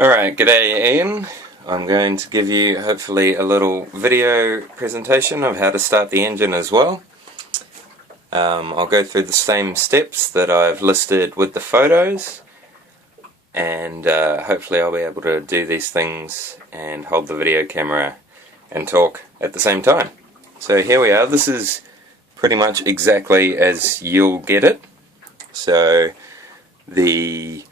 Alright, g'day Ian. I'm going to give you hopefully a little video presentation of how to start the engine as well. I'll go through the same steps that I've listed with the photos, and hopefully I'll be able to do these things and hold the video camera and talk at the same time. So here we are. This is pretty much exactly as you'll get it. So the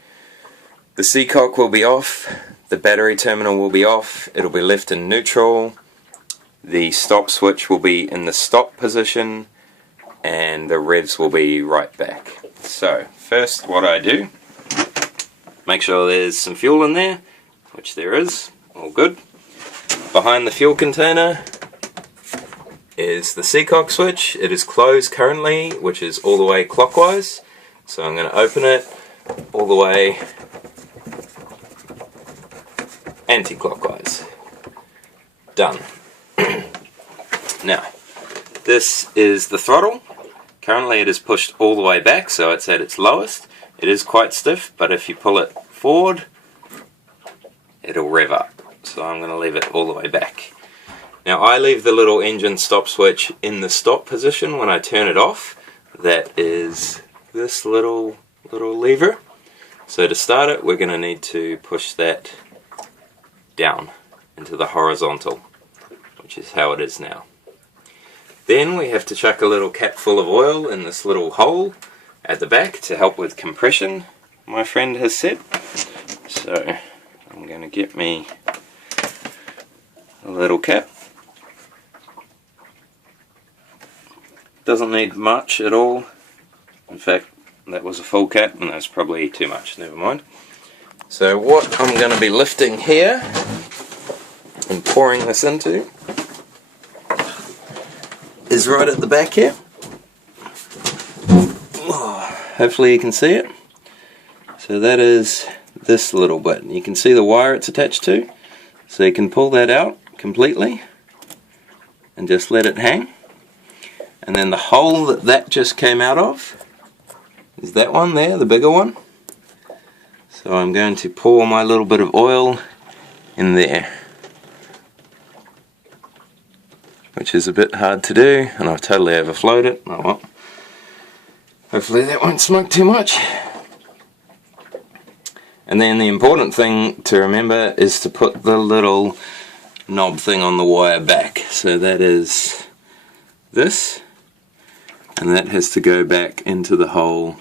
seacock will be off, the battery terminal will be off, it'll be left in neutral, the stop switch will be in the stop position, and the revs will be right back. So first what I do, make sure there's some fuel in there, which there is, all good. Behind the fuel container is the seacock switch. It is closed currently, which is all the way clockwise, so I'm going to open it all the way anti-clockwise. Done. Now, this is the throttle. Currently it is pushed all the way back, so it's at its lowest. It is quite stiff, but if you pull it forward, it'll rev up. So I'm going to leave it all the way back. Now I leave the little engine stop switch in the stop position when I turn it off. That is this little lever. So to start it, we're going to need to push that down into the horizontal, which is how it is now. Then we have to chuck a little cap full of oil in this little hole at the back to help with compression, my friend has said. So I'm going to get me a little cap. Doesn't need much at all. In fact, that was a full cap and that's probably too much, never mind. So what I'm going to be lifting here and pouring this into is right at the back here. Hopefully you can see it. So that is this little bit. You can see the wire it's attached to. So you can pull that out completely and just let it hang. And then the hole that just came out of is that one there, the bigger one. So I'm going to pour my little bit of oil in there, which is a bit hard to do, and I've totally overflowed it. Oh well. Hopefully that won't smoke too much. And then the important thing to remember is to put the little knob thing on the wire back. So that is this, and that has to go back into the hole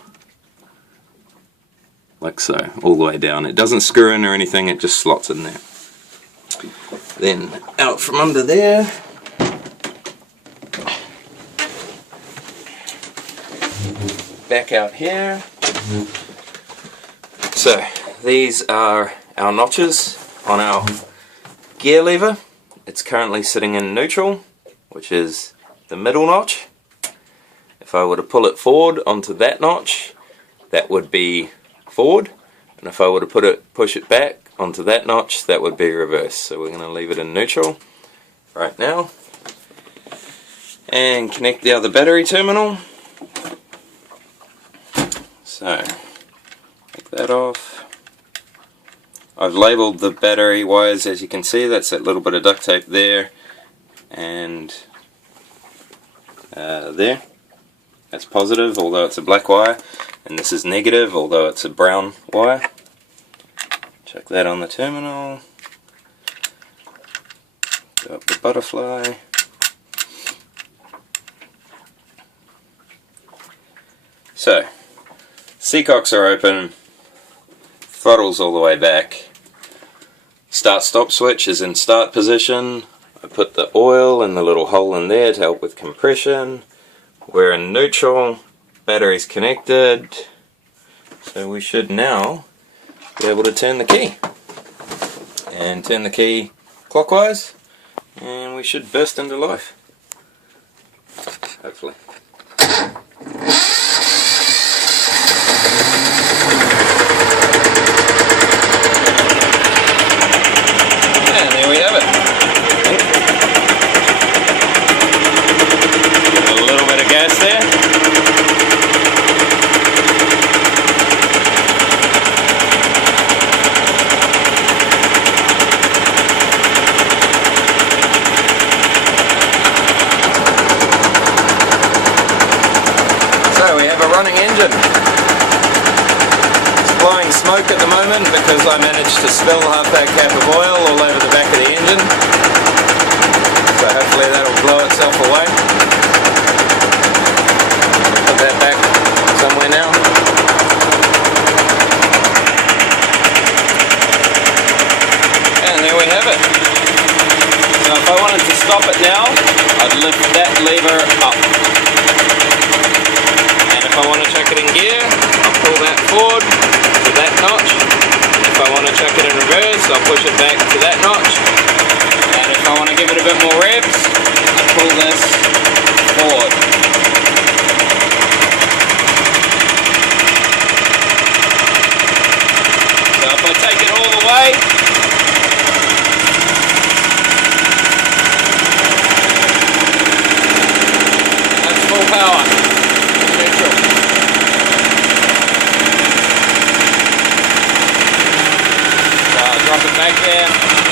like so, all the way down. It doesn't screw in or anything, it just slots in there. Then out from under there, back out here. So these are our notches on our gear lever. It's currently sitting in neutral, which is the middle notch. If I were to pull it forward onto that notch, that would be forward, and if I were to push it back onto that notch, that would be reverse. So we're going to leave it in neutral right now and connect the other battery terminal. So take that off. I've labelled the battery wires, as you can see. That's that little bit of duct tape there and there. That's positive, although it's a black wire, and this is negative, although it's a brown wire. Chuck that on the terminal. Go up the butterfly. So, seacocks are open, throttle's all the way back. Start-stop switch is in start position. I put the oil in the little hole in there to help with compression. We're in neutral, battery's connected, so we should now be able to turn the key. And turn the key clockwise, and we should burst into life. Hopefully. And there we have it. A little bit of gas there. engine. It's blowing smoke at the moment because I managed to spill half that cap of oil all over the back of the engine. So hopefully that'll blow itself away. Put that back somewhere now. And there we have it. So if I wanted to stop it now, I'd lift that lever up. And if I want to chuck it in gear, I'll pull that forward to that notch. And if I want to chuck it in reverse, I'll push it back to that notch. And if I want to give it a bit more revs, I pull this forward. So if I take it all the way, that's full power, neutral. So I'll drop it back there.